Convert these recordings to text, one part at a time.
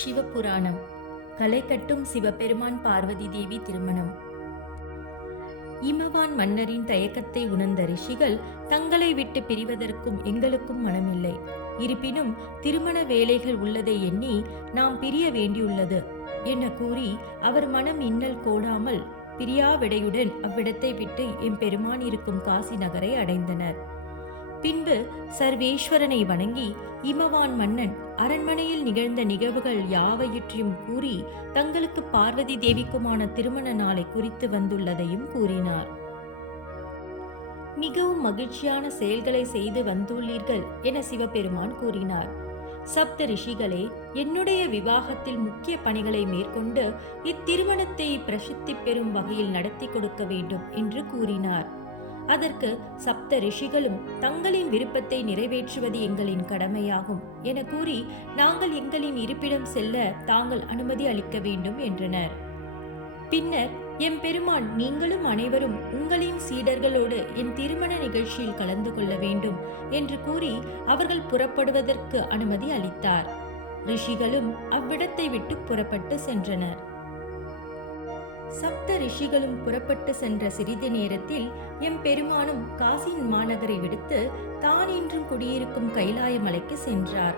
சிவபுராணம். கலை கட்டும் சிவபெருமான் பார்வதி தேவி திருமணம். இமவான் மன்னரின் தயக்கத்தை உணர்ந்த ரிஷிகள் தங்களை விட்டு பிரிவதற்கும் எங்களுக்கும் மனமில்லை. இருப்பினும் திருமண வேலைகள் உள்ளதை எண்ணி நாம் பிரிய வேண்டியுள்ளது என கூறி அவர் மனம் இன்னல் கோடாமல் பிரியாவிடையுடன் அவ்விடத்தை விட்டு எம்பெருமான் இருக்கும் காசி நகரை அடைந்தனர். பின்பு சர்வேஸ்வரனை வணங்கி இமவான் மன்னன் அரண்மனையில் நிகழ்ந்த நிகழ்வுகள் யாவையற்றையும் கூறி தங்களுக்கு பார்வதி தேவிக்குமான திருமண நாளை குறித்து வந்துள்ளதையும் கூறினார். மிகவும் மகிழ்ச்சியான செயல்களை செய்து வந்துள்ளீர்கள் என சிவபெருமான் கூறினார். சப்த ரிஷிகளே, என்னுடைய விவாகத்தில் முக்கிய பணிகளை மேற்கொண்டு இத்திருமணத்தை பிரசித்தி பெறும் வகையில் நடத்தி கொடுக்க வேண்டும் என்று கூறினார். அதற்கு சப்த ரிஷிகளும் தங்களின் விருப்பத்தை நிறைவேற்றுவது எங்களின் கடமையாகும் என கூறி நாங்கள் எங்களின் இருப்பிடம் செல்ல தாங்கள் அனுமதி அளிக்க வேண்டும் என்றனர். பின்னர் எம்பெருமான் நீங்களும் அனைவரும் உங்களின் சீடர்களோடு என் திருமண நிகழ்ச்சியில் கலந்து கொள்ள வேண்டும் என்று கூறி அவர்கள் புறப்படுவதற்கு அனுமதி அளித்தார். ரிஷிகளும் அவ்விடத்தை விட்டு புறப்பட்டு சென்றனர். சப்த ரிஷிகளும் புறப்பட்டு சென்ற சிறிது நேரத்தில் எம்பெருமானும் காசியின் மாநகரை விடுத்து தான் இன்றும் குடியிருக்கும் கைலாய மலைக்கு சென்றார்.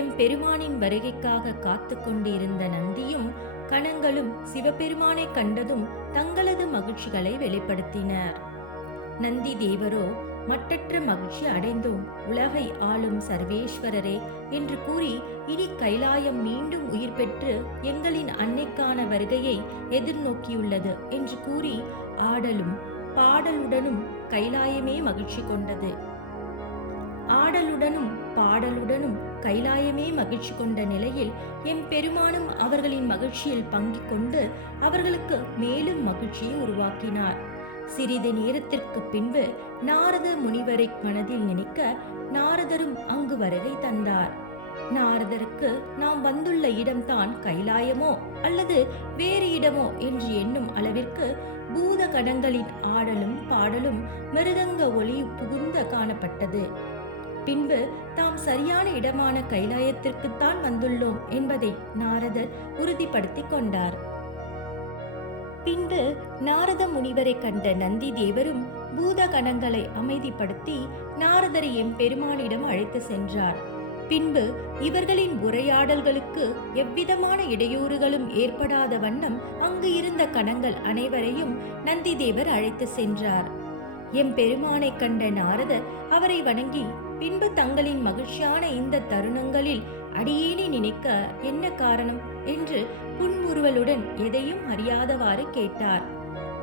எம்பெருமானின் வருகைக்காக காத்து கொண்டிருந்த நந்தியும் கணங்களும் சிவபெருமானை கண்டதும் தங்களது மகிழ்ச்சிகளை வெளிப்படுத்தினர். நந்தி தேவரோ மட்டற்ற மகிழ்ச்சி அடைந்தோம், உலகை ஆளும் சர்வேஸ்வரரே என்று கூறி இனி கைலாயம் மீண்டும் உயிர் பெற்று எங்களின் அன்னைக்கான வருகையை எதிர்நோக்கியுள்ளது என்று கூறி ஆடலும் பாடலுடனும் கைலாயமே மகிழ்ச்சி கொண்டது. ஆடலுடனும் பாடலுடனும் கைலாயமே மகிழ்ச்சி கொண்ட நிலையில் எம்பெருமானும் அவர்களின் மகிழ்ச்சியில் பங்கிக் கொண்டு அவர்களுக்கு மேலும் மகிழ்ச்சியை உருவாக்கினார். சிறிது நேரத்திற்கு பின்பு நாரத முனிவரை மனதில் நினைக்க நாரதரும் அங்கு வருகை தந்தார். நாரதருக்கு நாம் வந்துள்ள இடம்தான் கைலாயமோ அல்லது வேறு இடமோ என்று எண்ணும் அளவிற்கு பூத கணங்களின் ஆடலும் பாடலும் மிருதங்க ஒலி புகுந்த காணப்பட்டது. பின்பு தாம் சரியான இடமான கைலாயத்திற்குத்தான் வந்துள்ளோம் என்பதை நாரதர் உறுதிப்படுத்திக் கொண்டார். பின்பு நாரத முனிவரை கண்ட நந்தி தேவரும் பூத கணங்களை அமைதிப்படுத்தி நாரதரை எம்பெருமானிடம் அழைத்து சென்றார். பின்பு இவர்களின் உரையாடல்களுக்கு எவ்விதமான இடையூறுகளும் ஏற்படாத வண்ணம் அங்கு இருந்த கணங்கள் அனைவரையும் நந்தி தேவர் அழைத்து சென்றார். எம்பெருமானை கண்ட நாரதர் அவரை வணங்கி பின்பு தங்களின் மகிழ்ச்சியான இந்த தருணங்களில் அடியேனை நினைக்க என்ன காரணம் என்று புன்முறுவலுடன் எதையும் அறியாதவாறு கேட்டார்.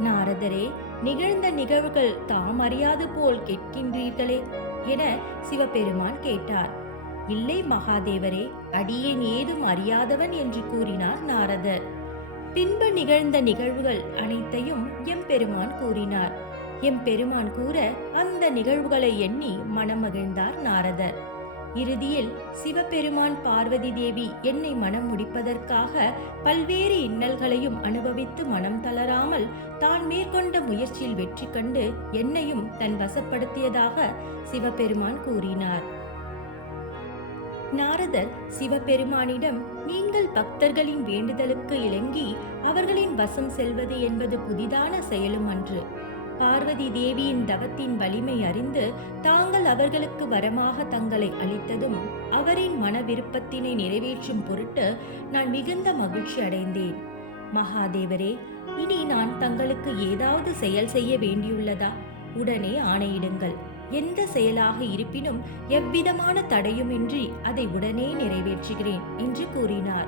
நாரதரே, நிகழ்ந்த நிகழ்வுகள் தாம் அறியாது போல் கேட்கின்றீர்களே என சிவபெருமான் கேட்டார். இல்லை மகாதேவரே, அடியேன் ஏதும் அறியாதவன் என்று கூறினார் நாரதர். பின்பு நிகழ்ந்த நிகழ்வுகள் அனைத்தையும் எம்பெருமான் கூறினார். எம்பெருமான் கூற அந்த நிகழ்வுகளை எண்ணி மனமகிழ்ந்தார் நாரதர். இறுதியில் சிவபெருமான் பார்வதி தேவி என்னை மனம் முடிப்பதற்காக பல்வேறு இன்னல்களையும் அனுபவித்து மனம் தளராமல் தான் மேற்கொண்ட முயற்சியில் வெற்றி கண்டு என்னையும் தன் வசப்படுத்தியதாக சிவபெருமான் கூறினார். நாரதர் சிவபெருமானிடம், நீங்கள் பக்தர்களின் வேண்டுதலுக்கு இணங்கி அவர்களின் வசம் செல்வது என்பது புதிதான செயலும் அன்று. பார்வதி தேவியின் தவத்தின் வலிமை அறிந்து தாங்கள் அவர்களுக்கு வரமாக தங்களை அளித்ததும் அவரின் மன விருப்பத்தினை நிறைவேற்றும் பொருட்டு நான் மிகுந்த மகிழ்ச்சி அடைந்தேன். மகாதேவரே, இனி நான் தங்களுக்கு ஏதாவது செயல் செய்ய வேண்டியுள்ளதா? உடனே ஆணையிடுங்கள். எந்த செயலாக இருப்பினும் எவ்விதமான தடையுமின்றி அதை உடனே நிறைவேற்றுகிறேன் என்று கூறினார்.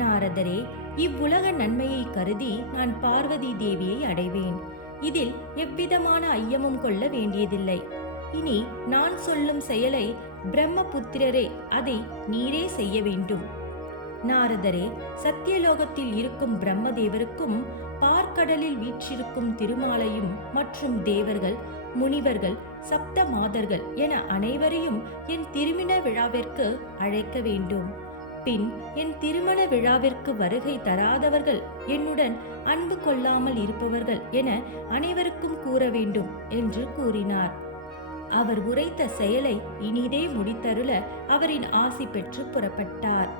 நாரதரே, இவ்வுலக நன்மையை கருதி நான் பார்வதி தேவியை அடைவேன். இதில் எவ்விதமான ஐயமும் கொள்ள வேண்டியதில்லை. இனி நான் சொல்லும் செயலை பிரம்மபுத்திரரே அதை நீரே செய்ய வேண்டும். நாரதரே, சத்தியலோகத்தில் இருக்கும் பிரம்மதேவருக்கும் பார்க்கடலில் வீற்றிருக்கும் திருமாலையும் மற்றும் தேவர்கள், முனிவர்கள், சப்த மாதர்கள் என அனைவரையும் என் திருமண விழாவிற்கு அழைக்க வேண்டும். பின் என் திருமண விழாவிற்கு வருகை தராதவர்கள், என்னுடன் அன்பு கொள்ளாமல் இருப்பவர்கள் என அனைவருக்கும் கூற வேண்டும் என்று கூறினார். அவர் உரைத்த செயலை இனிதே முடித்தருள அவரின் ஆசி பெற்று புறப்பட்டார்.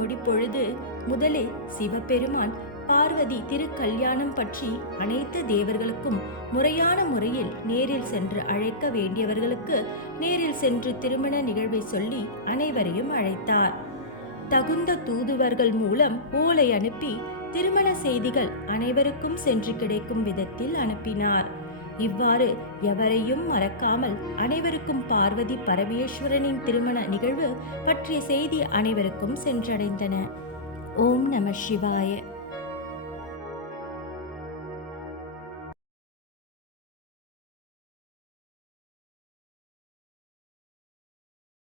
நொடி பொழுது முதலில் சிவபெருமான் பார்வதி திருக்கல்யாணம் பற்றி அனைத்து தேவர்களுக்கும் முறையான முறையில் நேரில் சென்று அழைக்க வேண்டியவர்களுக்கு நேரில் சென்று திருமண நிகழ்வை சொல்லி அனைவரையும் அழைத்தார். தகுந்த தூதுவர்கள் மூலம் ஓலை அனுப்பி திருமண செய்திகள் அனைவருக்கும் சென்று கிடைக்கும் விதத்தில் அனுப்பினார். இவ்வாறு எவரையும் மறக்காமல் அனைவருக்கும் பார்வதி பரமேஸ்வரனின் திருமண நிகழ்வு பற்றிய செய்தி அனைவருக்கும் சென்றடைந்தன. ஓம் நம சிவாய.